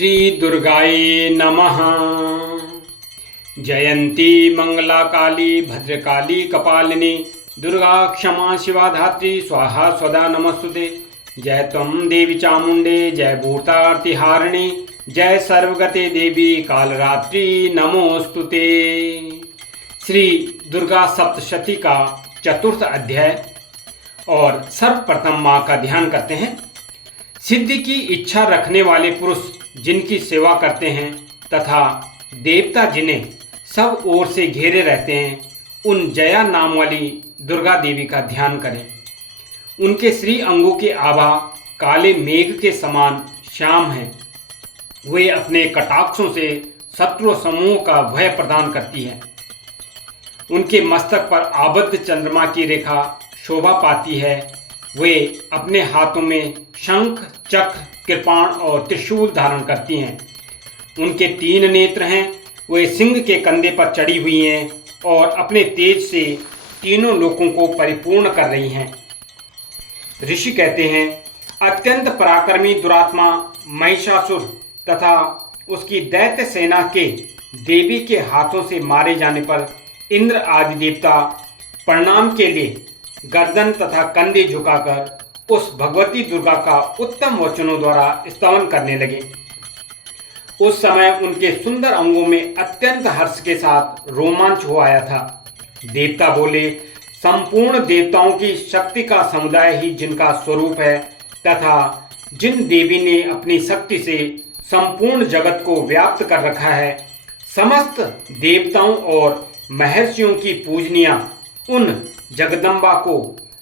श्री दुर्गाये नमः। जयंती मंगला काली भद्रकाली कपालिनी दुर्गा क्षमा शिवा धात्री स्वाहा स्वदा नमस्तुते। जय त्वं देवी चामुंडे जय भूतार्तिहारिणी जय सर्वगते देवी कालरात्रि नमोस्तुते। श्री दुर्गा सप्तशती का चतुर्थ अध्याय और सर्वप्रथम माँ का ध्यान करते हैं। सिद्धि की इच्छा रखने वाले पुरुष जिनकी सेवा करते हैं तथा देवता जिन्हें सब ओर से घेरे रहते हैं, उन जया नाम वाली दुर्गा देवी का ध्यान करें। उनके श्री अंगों के आभा काले मेघ के समान श्याम हैं। वे अपने कटाक्षों से शत्रु समूह का भय प्रदान करती है। उनके मस्तक पर आबद्ध चंद्रमा की रेखा शोभा पाती है। वे अपने हाथों में शंख, चक्र, कृपाण और त्रिशूल धारण करती हैं। उनके 3 नेत्र हैं। वे सिंह के कंधे पर चढ़ी हुई हैं और अपने तेज से तीनों लोकों को परिपूर्ण कर रही हैं। ऋषि कहते हैं, अत्यंत पराक्रमी दुरात्मा महिषासुर तथा उसकी दैत्य सेना के देवी के हाथों से मारे जाने पर इंद्र आदि देवता प्रणाम के लिए गर्दन तथा कंधे झुकाकर उस भगवती दुर्गा का उत्तम वचनों द्वारा स्तवन करने लगे। उस समय उनके सुंदर अंगों में अत्यंत हर्ष के साथ रोमांच हो आया था। देवता बोले, संपूर्ण देवताओं की शक्ति का समुदाय ही जिनका स्वरूप है तथा जिन देवी ने अपनी शक्ति से संपूर्ण जगत को व्याप्त कर रखा है, समस्त देवताओं और महर्षियों की पूजनिया उन जगदम्बा को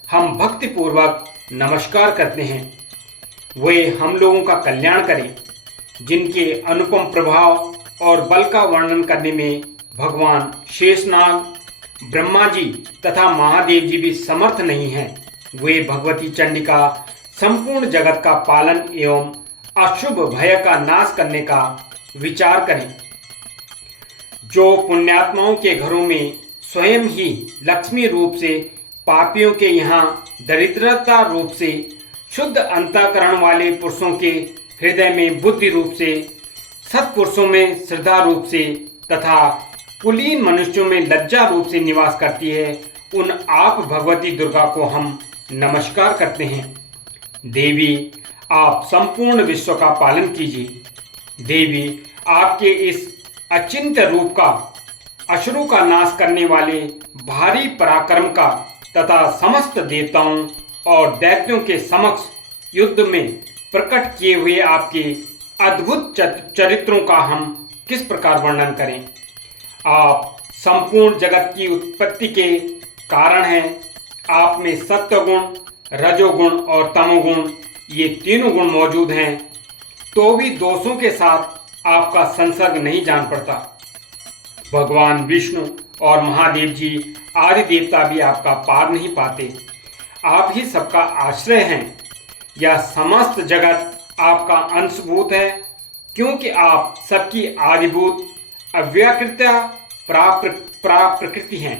हम भक्तिपूर्वक नमस्कार करते हैं। वे हम लोगों का कल्याण करें। जिनके अनुपम प्रभाव और बल का वर्णन करने में भगवान शेषनाग, ब्रह्मा जी तथा महादेव जी भी समर्थ नहीं हैं। वे भगवती चंडिका संपूर्ण जगत का पालन एवं अशुभ भय का नाश करने का विचार करें। जो पुण्यात्माओं के घरों में स्वयं ही लक्ष्मी रूप से, पापियों के यहाँ दरिद्रता रूप से, शुद्ध अंतःकरण वाले पुरुषों के हृदय में बुद्धि रूप से, सत्पुरुषों में श्रद्धा रूप से तथा कुलीन मनुष्यों में लज्जा रूप से निवास करती है, उन आप भगवती दुर्गा को हम नमस्कार करते हैं। देवी, आप संपूर्ण विश्व का पालन कीजिए। देवी, आपके इस अचिंत्य रूप का, असुरों का नाश करने वाले भारी पराक्रम का तथा समस्त देवताओं और दैत्यों के समक्ष युद्ध में प्रकट किए हुए आपके अद्भुत चरित्रों का हम किस प्रकार वर्णन करें। आप संपूर्ण जगत की उत्पत्ति के कारण हैं। आप में सत्वगुण, रजोगुण और तमोगुण, ये तीनों गुण मौजूद हैं, तो भी दोषों के साथ आपका संसर्ग नहीं जान पड़ता। भगवान विष्णु और महादेव जी आदि देवता भी आपका पार नहीं पाते। आप ही सबका आश्रय हैं। यह समस्त जगत आपका अंशभूत है, क्योंकि आप सबकी आदिभूत अव्यकृत्या प्रकृति हैं।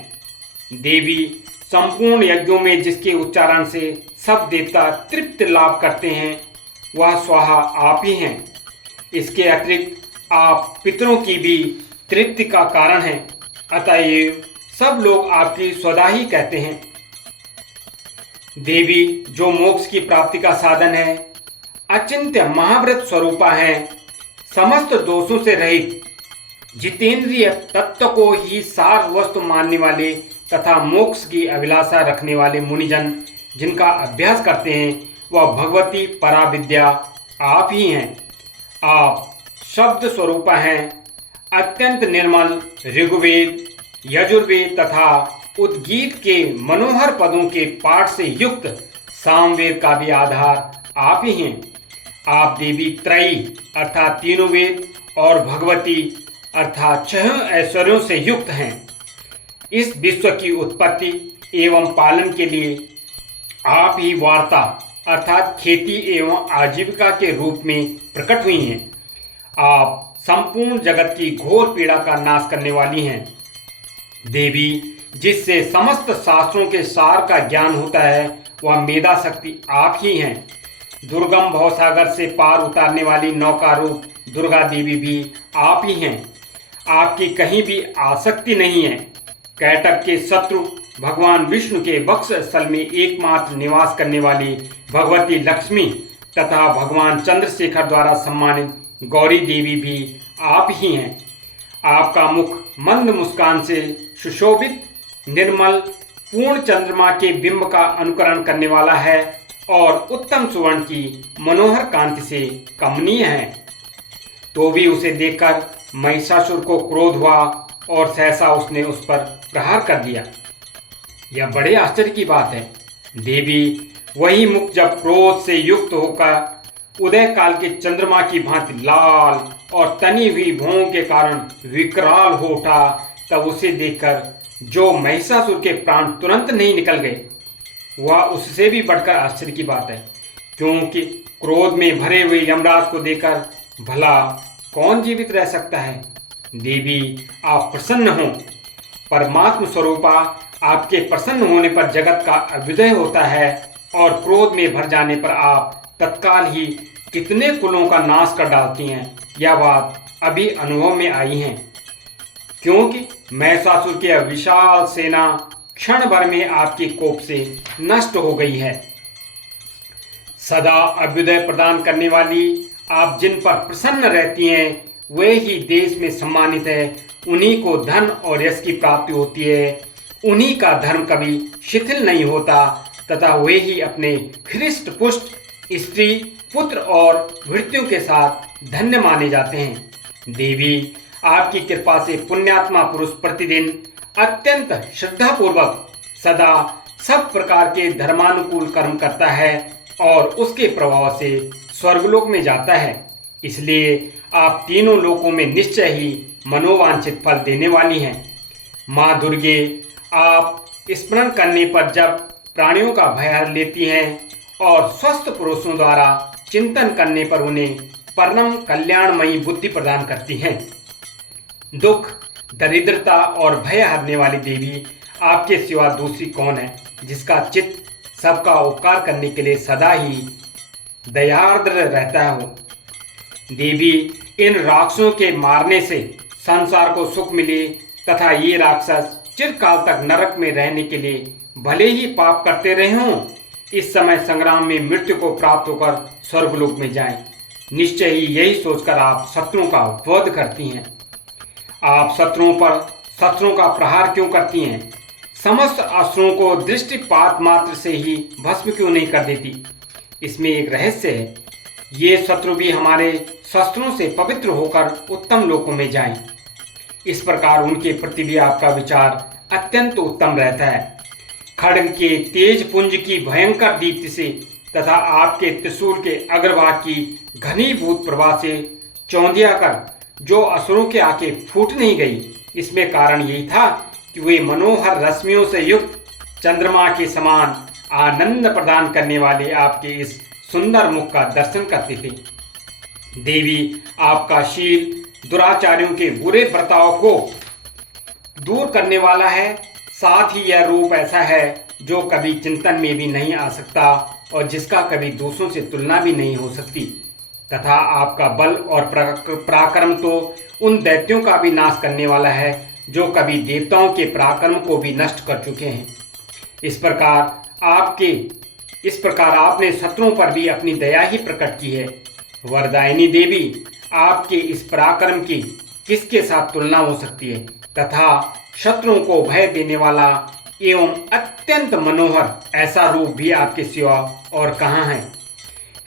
देवी, संपूर्ण यज्ञों में जिसके उच्चारण से सब देवता तृप्त लाभ करते हैं, वह स्वाहा आप ही हैं। इसके अतिरिक्त आप पितरों की भी तृप्ति का कारण है। अतएव सब लोग आपकी स्वदा ही कहते हैं। देवी, जो मोक्ष की प्राप्ति का साधन है, अचिंत्य महाव्रत स्वरूपा है, समस्त दोषों से रहित, जितेंद्रिय तत्व को ही सार वस्तु मानने वाले तथा मोक्ष की अभिलाषा रखने वाले मुनिजन जिनका अभ्यास करते हैं, वह भगवती पराविद्या आप ही हैं। आप शब्द स्वरूपा हैं। अत्यंत निर्मल ऋग्वेद, यजुर्वेद तथा उद्गीत के मनोहर पदों के पाठ से युक्त सामवेद का भी आधार आप ही हैं। आप देवी त्रयी अर्थात तीनों वेद और भगवती अर्थात 6 ऐश्वर्यों से युक्त हैं। इस विश्व की उत्पत्ति एवं पालन के लिए आप ही वार्ता अर्थात खेती एवं आजीविका के रूप में प्रकट हुई हैं। आप संपूर्ण जगत की घोर पीड़ा का नाश करने वाली हैं। देवी, जिससे समस्त शास्त्रों के सार का ज्ञान होता है, वह मेधा शक्ति आप ही हैं। दुर्गम भवसागर से पार उतारने वाली नौका रूप दुर्गा देवी भी आप ही हैं। आपकी कहीं भी आसक्ति नहीं है। कैटभ के शत्रु भगवान विष्णु के वक्ष स्थल में एकमात्र निवास करने वाली भगवती लक्ष्मी तथा भगवान चंद्रशेखर द्वारा सम्मानित गौरी देवी भी आप ही हैं। आपका मुख मंद मुस्कान से सुशोभित, निर्मल, पूर्ण चंद्रमा के बिंब का अनुकरण करने वाला है और उत्तम सुवर्ण की मनोहर कांति से कमनीय है। तो भी उसे देखकर महिषासुर को क्रोध हुआ और सहसा उसने उस पर प्रहार कर दिया। यह बड़े आश्चर्य की बात है। देवी वही मुख जब क्रोध से युक्त होकर उदय काल के चंद्रमा की भांति लाल और तनी हुई भौं के कारण विकराल हो उठा, तब उसे देखकर जो महिषासुर के प्राण तुरंत नहीं निकल गए, वह उससे भी बढ़कर आश्चर्य की बात है, क्योंकि क्रोध में भरे हुए यमराज को देखकर भला कौन जीवित रह सकता है। देवी आप प्रसन्न हो। परमात्म स्वरूपा आपके प्रसन्न होने पर जगत का अभ्युदय होता है और क्रोध में भर जाने पर आप तत्काल ही कितने कुलों का नाश कर डालती हैं। यह बात अभी अनुभव में आई है, क्योंकि महिषासुर की विशाल सेना क्षण भर में आपके कोप से नष्ट हो गई है। सदा अभ्युदय प्रदान करने वाली आप जिन पर प्रसन्न रहती हैं, वे ही देश में सम्मानित है। उन्हीं को धन और यश की प्राप्ति होती है। उन्हीं का धर्म कभी शिथिल नहीं होता तथा वे ही अपने हृष्ट पुष्ट स्त्री, पुत्र और भृत्यों के साथ धन्य माने जाते हैं। देवी आपकी कृपा से पुण्यात्मा पुरुष प्रतिदिन अत्यंत श्रद्धापूर्वक सदा सब प्रकार के धर्मानुकूल कर्म करता है और उसके प्रभाव से स्वर्गलोक में जाता है। इसलिए आप तीनों लोकों में निश्चय ही मनोवांछित फल देने वाली हैं। माँ दुर्गे आप स्मरण करने पर जब प्राणियों का भय हर लेती हैं और स्वस्थ पुरुषों द्वारा चिंतन करने पर उन्हें परम कल्याणमयी बुद्धि प्रदान करती हैं। दुख, दरिद्रता और भय हरने वाली देवी आपके सिवा दूसरी कौन है, जिसका चित्त सबका उपकार करने के लिए सदा ही दयार्द्र रहता हो। देवी इन राक्षसों के मारने से संसार को सुख मिले तथा ये राक्षस चिरकाल तक नरक में रहने के लिए भले ही पाप करते रहे हों, इस समय संग्राम में मृत्यु को प्राप्त होकर स्वर्गलोक में जाएं। निश्चय ही यही सोचकर आप शत्रुओं का वध करती हैं। आप शत्रुओं का प्रहार क्यों करती हैं? समस्त अस्त्रों को दृष्टिपात मात्र से ही भस्म क्यों नहीं कर देती? इसमें एक रहस्य है। ये शत्रु भी हमारे शस्त्रों से पवित्र होकर उत्तम लोकों में जाएं। इस प्रकार उनके प्रति भी आपका विचार अत्यंत उत्तम रहता है। खड्ग के तेज पुंज की भयंकर दीप्ति से तथा आपके त्रिशूल के अग्रभाग की घनीभूत प्रभा से चौंधिया कर जो असुरों के आंखें फूट नहीं गई, इसमें कारण यही था कि वे मनोहर रश्मियों से युक्त चंद्रमा के समान आनंद प्रदान करने वाले आपके इस सुंदर मुख का दर्शन करते थे। देवी आपका शील दुराचारियों के बुरे बर्ताव को दूर करने वाला है। साथ ही यह रूप ऐसा है जो कभी चिंतन में भी नहीं आ सकता और जिसका कभी दूसरों से तुलना भी नहीं हो सकती। तथा आपका बल और पराक्रम तो उन दैत्यों का भी नाश करने वाला है जो कभी देवताओं के पराक्रम को भी नष्ट कर चुके हैं। इस प्रकार आपने शत्रुओं पर भी अपनी दया ही प्रकट की है। वरदायिनी देवी, आपके इस पराक्रम की किसके साथ तुलना हो सकती है? तथा शत्रुओं को भय देने वाला एवं अत्यंत मनोहर ऐसा रूप भी आपके सिवा और कहाँ है?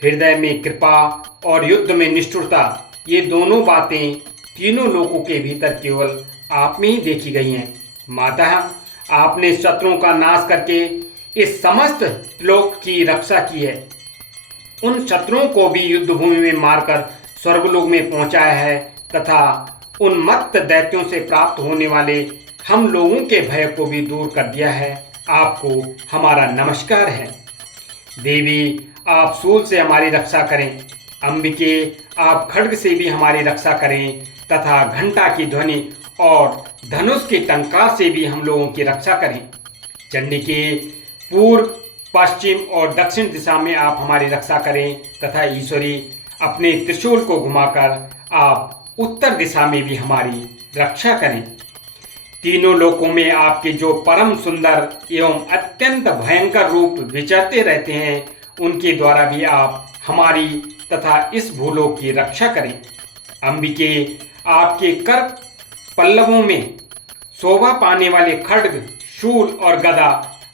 हृदय में कृपा और युद्ध में निष्ठुरता, ये दोनों बातें तीनों लोकों के भीतर केवल आप में ही देखी गई हैं। माता, आपने शत्रुओं का नाश करके इस समस्त लोक की रक्षा की है। उन शत्रुओं को भी युद्ध भूमि में मारकर स्वर्गलोक में पहुंचाया है तथा उन मत्त दैत्यों से प्राप्त होने वाले हम लोगों के भय को भी दूर कर दिया है। आपको हमारा नमस्कार है। देवी, आप शूल से हमारी रक्षा करें। अंबिके, आप खड्ग से भी हमारी रक्षा करें तथा घंटा की ध्वनि और धनुष के टंकार से भी हम लोगों की रक्षा करें। चंडिके, पूर्व, पश्चिम और दक्षिण दिशा में आप हमारी रक्षा करें तथा ईश्वरी, अपने त्रिशूल को घुमाकर आप उत्तर दिशा में भी हमारी रक्षा करें। तीनों लोकों में आपके जो परम सुंदर एवं अत्यंत भयंकर रूप विचरते रहते हैं, उनके द्वारा भी आप हमारी तथा इस भूलोक की रक्षा करें। अंबिके, आपके कर पल्लवों में शोभा पाने वाले खड्ग, शूल और गदा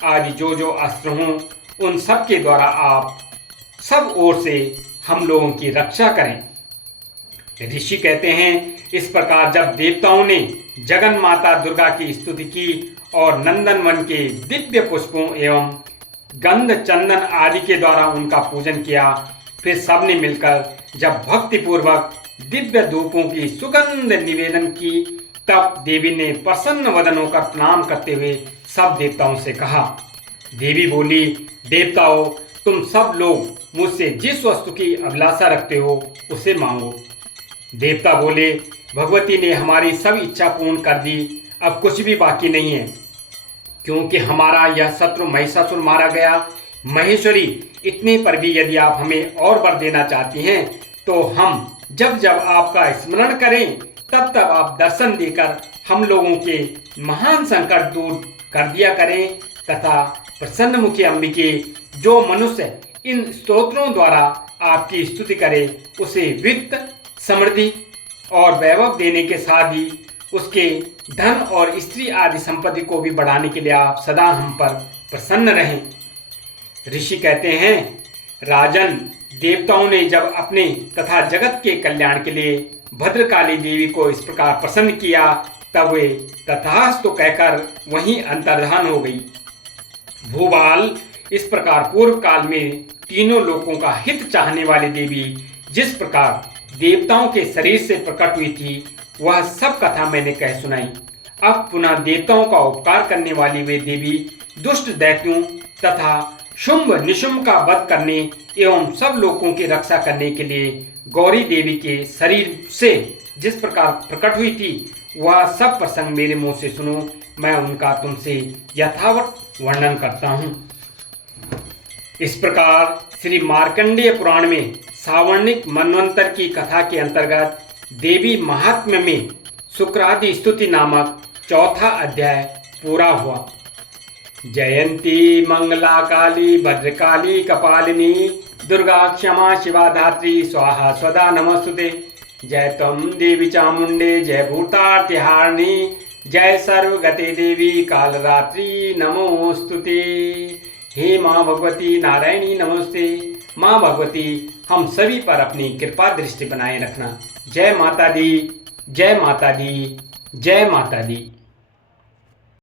आदि जो अस्त्र हों, उन सब के द्वारा आप सब ओर से हम लोगों की रक्षा करें। ऋषि कहते हैं, इस प्रकार जब देवताओं ने जगन माता दुर्गा की स्तुति की और नंदन वन के दिव्य पुष्पों एवं गंध चंदन आदि के द्वारा उनका पूजन किया, फिर सबने मिलकर जब भक्ति पूर्वक दिव्य धूपों की सुगंध निवेदन की, तब देवी ने प्रसन्न वदन होकर प्रणाम करते हुए सब देवताओं से कहा। देवी बोली, देवताओं, तुम सब लोग मुझसे जिस वस्तु की अभिलाषा रखते हो उसे मांगो। देवता बोले, भगवती ने हमारी सब इच्छा पूर्ण कर दी, अब कुछ भी बाकी नहीं है, क्योंकि हमारा यह शत्रु महिषासुर मारा गया। महेश्वरी, इतने पर भी यदि आप हमें और वर देना चाहती हैं, तो हम जब जब आपका स्मरण करें तब तब आप दर्शन देकर हम लोगों के महान संकट दूर कर दिया करें, तथा प्रसन्न मुखी अंबिके, जो मनुष्य इन स्तोत्रों द्वारा आपकी स्तुति करे, उसे वित्त, समृद्धि और वैभव देने के साथ ही उसके धन और स्त्री आदि संपत्ति को भी बढ़ाने के लिए आप सदा हम पर प्रसन्न रहें। ऋषि कहते हैं, राजन, देवताओं ने जब अपने तथा जगत के कल्याण के लिए भद्रकाली देवी को इस प्रकार प्रसन्न किया, तब वे तथास्तु कहकर वहीं अंतर्धान हो गई। भूपाल, इस प्रकार पूर्व काल में तीनों लोकों का हित चाहने वाली देवी जिस प्रकार देवताओं के शरीर से प्रकट हुई थी, वह सब कथा मैंने कह सुनाई। अब पुनः देवताओं का उपकार करने वाली वे देवी दुष्ट दैत्यों तथा शुंभ निशुंभ का वध करने एवं सब लोगों की रक्षा करने के लिए गौरी देवी के शरीर से जिस प्रकार प्रकट हुई थी, वह सब प्रसंग मेरे मुंह से सुनो, मैं उनका तुमसे यथावत वर्णन करता हूँ। इस प्रकार श्री मार्कंडेय पुराण में सावर्णिक मनवंतर की कथा के अंतर्गत देवी महात्म्य में शुक्रादि स्तुति नामक चौथा अध्याय पूरा हुआ। जयंती मंगला काली भद्रकाली कपालिनी दुर्गा क्षमा शिवा धात्री स्वाहा स्वदा नमस्तुते। जय त्वं देवी चामुंडे जय भूतार्तिहारिणी जय सर्वगते देवी कालरात्रि नमोस्तुते। हे माँ भगवती नारायणी नमस्ते। माँ भगवती, हम सभी पर अपनी कृपा दृष्टि बनाए रखना। जय माता दी, जय माता दी, जय माता दी।